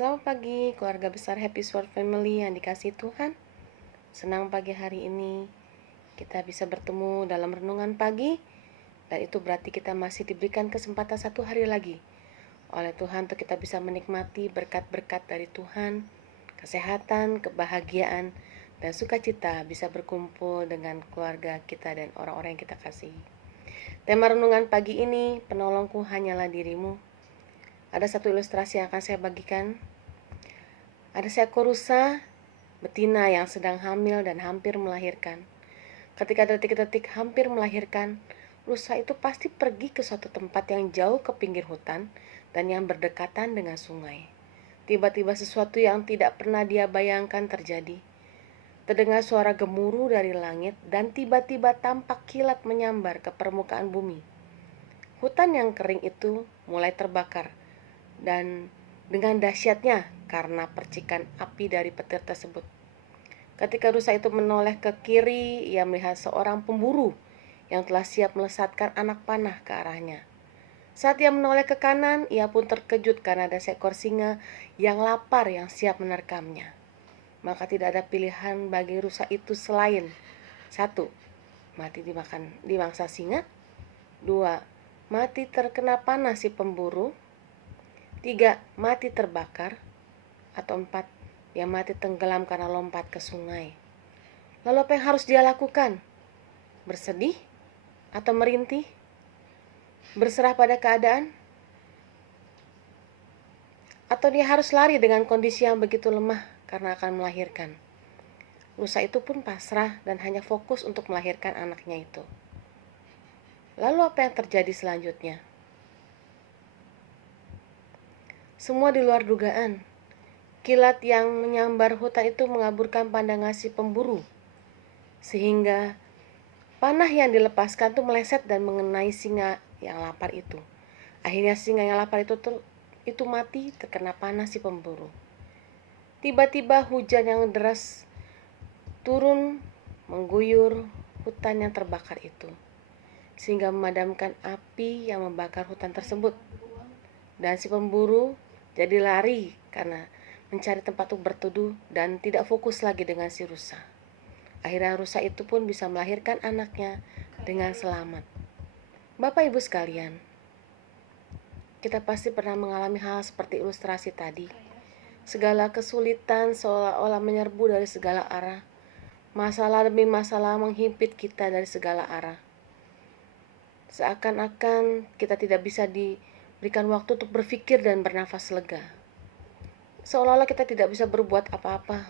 Selamat pagi keluarga besar Happy Sword Family yang dikasihi Tuhan. Senang pagi hari ini kita bisa bertemu dalam renungan pagi. Dan itu berarti kita masih diberikan kesempatan satu hari lagi oleh Tuhan untuk kita bisa menikmati berkat-berkat dari Tuhan, kesehatan, kebahagiaan, dan sukacita bisa berkumpul dengan keluarga kita dan orang-orang yang kita kasihi. Tema renungan pagi ini, penolongku hanyalah dirimu. Ada satu ilustrasi yang akan saya bagikan. Ada seekor rusa betina yang sedang hamil dan hampir melahirkan. Ketika detik-detik hampir melahirkan, rusa itu pasti pergi ke suatu tempat yang jauh ke pinggir hutan dan yang berdekatan dengan sungai. Tiba-tiba sesuatu yang tidak pernah dia bayangkan terjadi. Terdengar suara gemuruh dari langit dan tiba-tiba tampak kilat menyambar ke permukaan bumi. Hutan yang kering itu mulai terbakar dan dengan dahsyatnya karena percikan api dari petir tersebut. Ketika rusa itu menoleh ke kiri, ia melihat seorang pemburu yang telah siap melesatkan anak panah ke arahnya. Saat ia menoleh ke kanan, ia pun terkejut karena ada seekor singa yang lapar yang siap menerkamnya. Maka tidak ada pilihan bagi rusa itu selain 1. Mati dimangsa singa. 2. Mati terkena panah si pemburu. 3. Mati terbakar. Atau 4. Dia mati tenggelam karena lompat ke sungai. Lalu apa yang harus dia lakukan? Bersedih? Atau merintih? Berserah pada keadaan? Atau dia harus lari dengan kondisi yang begitu lemah karena akan melahirkan? Rusa itu pun pasrah dan hanya fokus untuk melahirkan anaknya itu. Lalu apa yang terjadi selanjutnya? Semua di luar dugaan. Kilat yang menyambar hutan itu mengaburkan pandangan si pemburu, sehingga panah yang dilepaskan itu meleset dan mengenai singa yang lapar itu. Akhirnya singa yang lapar itu mati terkena panah si pemburu. Tiba-tiba hujan yang deras turun mengguyur hutan yang terbakar itu, sehingga memadamkan api yang membakar hutan tersebut. Dan si pemburu jadi lari karena mencari tempat untuk berteduh dan tidak fokus lagi dengan si rusa. Akhirnya rusa itu pun bisa melahirkan anaknya dengan selamat. Bapak Ibu sekalian, kita pasti pernah mengalami hal seperti ilustrasi tadi. Segala kesulitan seolah-olah menyerbu dari segala arah. Masalah demi masalah menghimpit kita dari segala arah. Seakan-akan kita tidak bisa diberikan waktu untuk berpikir dan bernafas lega. Seolah-olah kita tidak bisa berbuat apa-apa.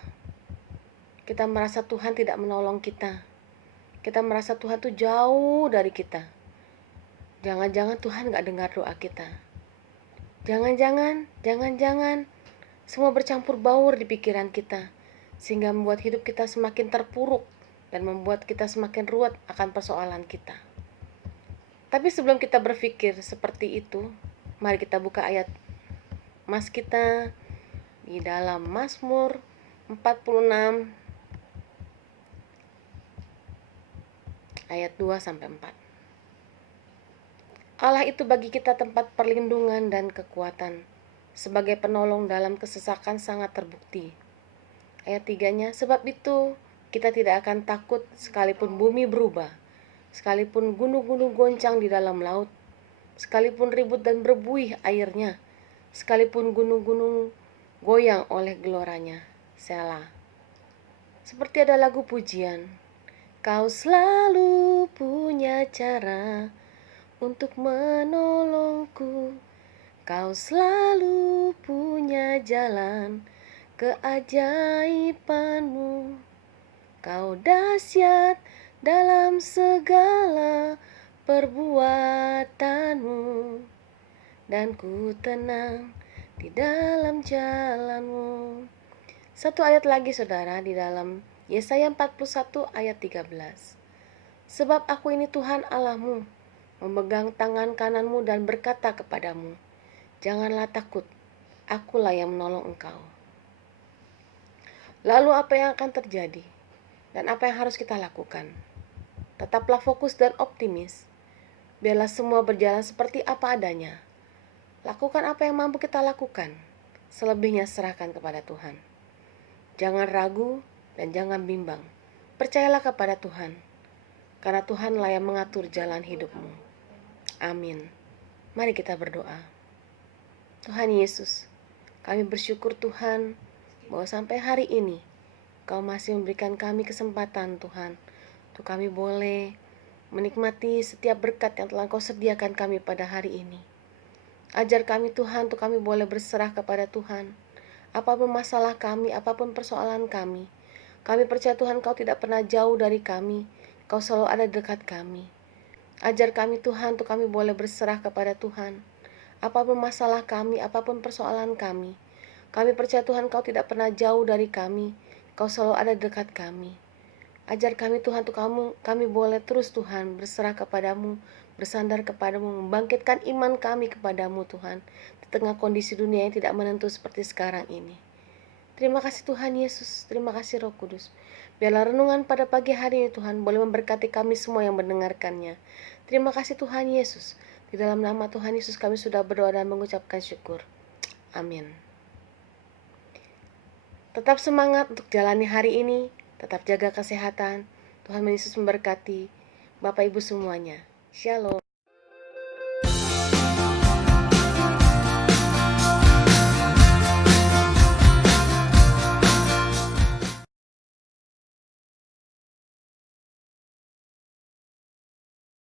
Kita merasa Tuhan tidak menolong kita. Kita merasa Tuhan itu jauh dari kita. Jangan-jangan Tuhan gak dengar doa kita. Jangan-jangan semua bercampur baur di pikiran kita, sehingga membuat hidup kita semakin terpuruk dan membuat kita semakin ruwet akan persoalan kita. Tapi sebelum kita berpikir seperti itu, mari kita buka ayat mas kita di dalam Mazmur 46 ayat 2-4. Allah itu bagi kita tempat perlindungan dan kekuatan. Sebagai penolong dalam kesesakan sangat terbukti. Ayat 3-nya, sebab itu kita tidak akan takut sekalipun bumi berubah, sekalipun gunung-gunung goncang di dalam laut, sekalipun ribut dan berbuih airnya, sekalipun gunung-gunung goyang oleh geloranya. Selah. Seperti ada lagu pujian. Kau selalu punya cara untuk menolongku. Kau selalu punya jalan keajaibanmu. Kau dahsyat dalam segala perbuatanmu, dan ku tenang di dalam jalanmu. Satu ayat lagi saudara di dalam Yesaya 41 ayat 13. Sebab aku ini Tuhan Allahmu, memegang tangan kananmu dan berkata kepadamu, janganlah takut, akulah yang menolong engkau. Lalu apa yang akan terjadi? Dan apa yang harus kita lakukan? Tetaplah fokus dan optimis. Biarlah semua berjalan seperti apa adanya. Lakukan apa yang mampu kita lakukan. selebihnya serahkan kepada Tuhan. Jangan ragu dan jangan bimbang. Percayalah kepada Tuhan, karena Tuhanlah yang mengatur jalan hidupmu. Amin. Mari kita berdoa. Tuhan Yesus, kami bersyukur Tuhan, bahwa sampai hari ini Kau masih memberikan kami kesempatan Tuhan, untuk kami boleh menikmati setiap berkat yang telah Kau sediakan kami pada hari ini. Ajar kami Tuhan, untuk kami boleh berserah kepada Tuhan. Apapun masalah kami, apapun persoalan kami percaya Tuhan Kau tidak pernah jauh dari kami, Kau selalu ada di dekat kami. Ajar kami Tuhan, untuk kami boleh berserah kepada Tuhan. Apapun masalah kami, apapun persoalan kami percaya Tuhan Kau tidak pernah jauh dari kami, Kau selalu ada di dekat kami. Ajar kami Tuhan, untuk kami boleh terus Tuhan berserah kepadamu, bersandar kepadamu, membangkitkan iman kami kepadamu Tuhan, di tengah kondisi dunia yang tidak menentu seperti sekarang ini. Terima kasih Tuhan Yesus, terima kasih Roh Kudus. Biarlah renungan pada pagi hari ini Tuhan boleh memberkati kami semua yang mendengarkannya. Terima kasih Tuhan Yesus. Di dalam nama Tuhan Yesus kami sudah berdoa dan mengucapkan syukur. Amin. Tetap semangat untuk jalani hari ini, tetap jaga kesehatan. Tuhan Yesus memberkati Bapak Ibu semuanya. Shalom.